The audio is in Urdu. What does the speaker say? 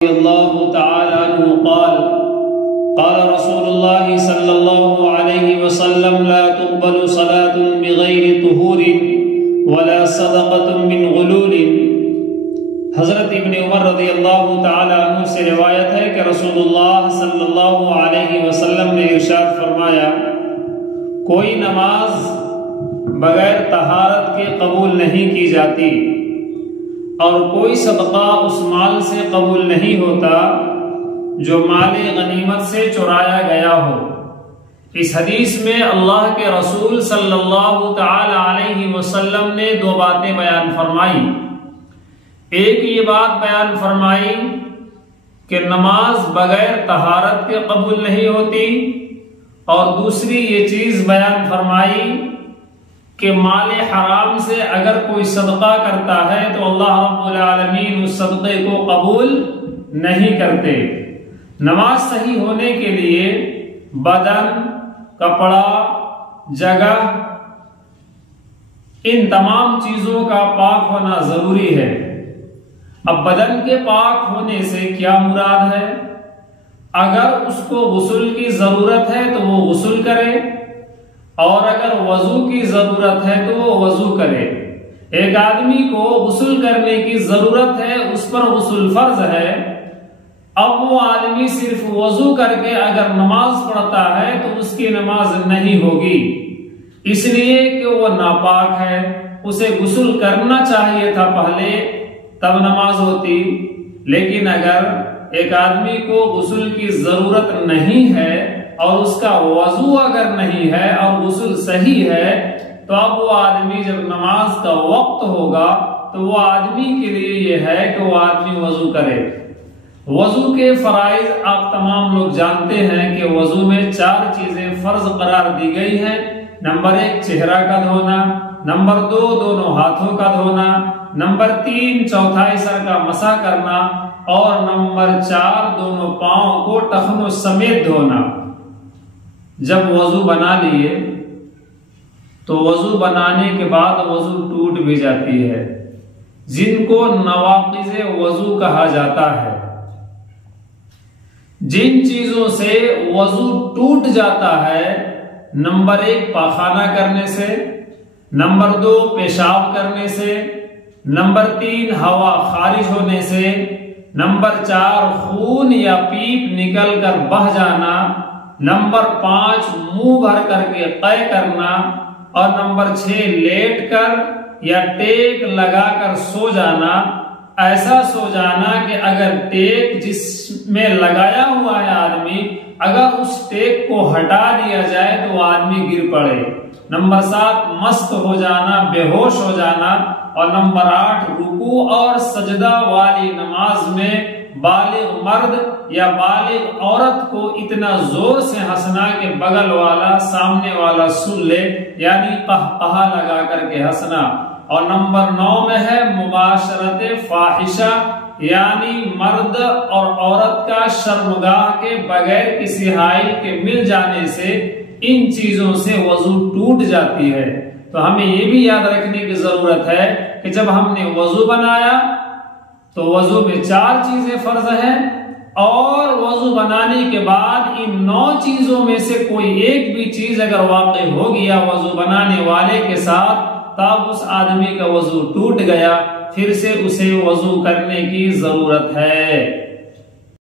الله تعالى عنه قال قال رسول الله صلى الله عليه وسلم لا تقبل صلاة بغير طهور ولا صدقة من غلول۔ حضرت ابن عمر رضی اللہ تعالی عنہ سے روایت ہے کہ رسول اللہ صلی اللہ علیہ وسلم نے ارشاد فرمایا، کوئی نماز بغیر طہارت کے قبول نہیں کی جاتی اور کوئی صدقہ اس مال سے قبول نہیں ہوتا جو مال غنیمت سے چرایا گیا ہو۔ اس حدیث میں اللہ کے رسول صلی اللہ تعالی علیہ وسلم نے دو باتیں بیان فرمائی۔ ایک یہ بات بیان فرمائی کہ نماز بغیر طہارت کے قبول نہیں ہوتی، اور دوسری یہ چیز بیان فرمائی کہ مال حرام سے اگر کوئی صدقہ کرتا ہے تو اللہ رب العالمین اس صدقے کو قبول نہیں کرتے۔ نماز صحیح ہونے کے لیے بدن، کپڑا، جگہ، ان تمام چیزوں کا پاک ہونا ضروری ہے۔ اب بدن کے پاک ہونے سے کیا مراد ہے؟ اگر اس کو غسل کی ضرورت ہے تو وہ غسل کرے، اور اگر وضو کی ضرورت ہے تو وہ وضو کرے۔ ایک آدمی کو غسل کرنے کی ضرورت ہے، اس پر غسل فرض ہے، اب وہ آدمی صرف وضو کر کے اگر نماز پڑھتا ہے تو اس کی نماز نہیں ہوگی، اس لیے کہ وہ ناپاک ہے۔ اسے غسل کرنا چاہیے تھا پہلے، تب نماز ہوتی۔ لیکن اگر ایک آدمی کو غسل کی ضرورت نہیں ہے اور اس کا وضو اگر نہیں ہے اور غسل صحیح ہے، تو اب وہ آدمی جب نماز کا وقت ہوگا تو وہ آدمی کے لیے یہ ہے کہ وہ آدمی وضو کرے۔ وضو کے فرائض آپ تمام لوگ جانتے ہیں کہ وضو میں 4 چیزیں فرض قرار دی گئی ہیں۔ نمبر 1 چہرہ کا دھونا، نمبر 2 دونوں ہاتھوں کا دھونا، نمبر 3 چوتھائی سر کا مسح کرنا، اور نمبر 4 دونوں پاؤں کو ٹخنوں سمیت دھونا۔ جب وضو بنا لیے تو وضو بنانے کے بعد وضو ٹوٹ بھی جاتی ہے، جن کو نواقض وضو کہا جاتا ہے۔ جن چیزوں سے وضو ٹوٹ جاتا ہے، نمبر 1 پاخانہ کرنے سے، نمبر 2 پیشاب کرنے سے، نمبر 3 ہوا خارج ہونے سے، نمبر 4 خون یا پیپ نکل کر بہہ جانا، نمبر 5 منہ بھر کر کے قے کرنا، اور نمبر 6 لیٹ کر یا ٹیک لگا کر سو جانا۔ ایسا سو جانا کہ اگر ٹیک جس میں لگایا ہوا ہے آدمی، اگر اس ٹیک کو ہٹا دیا جائے تو وہ آدمی گر پڑے۔ نمبر 7 مست ہو جانا، بے ہوش ہو جانا، اور نمبر 8 رکوع اور سجدہ والی نماز میں بالغ مرد یا بالغ عورت کو اتنا زور سے ہنسنا کہ بغل والا سامنے والا سن لے، یعنی قہقہا لگا کر کے ہنسنا۔ اور نمبر 9 میں ہے مباشرت فاحشہ، یعنی مرد اور عورت کا شرمگاہ کے بغیر کسی حائل کے مل جانے سے ان چیزوں سے وضو ٹوٹ جاتی ہے۔ تو ہمیں یہ بھی یاد رکھنے کی ضرورت ہے کہ جب ہم نے وضو بنایا تو وضو میں 4 چیزیں فرض ہیں، اور وضو بنانے کے بعد ان 9 چیزوں میں سے کوئی ایک بھی چیز اگر واقع ہو گیا وضو بنانے والے کے ساتھ، تب اس آدمی کا وضو ٹوٹ گیا، پھر سے اسے وضو کرنے کی ضرورت ہے۔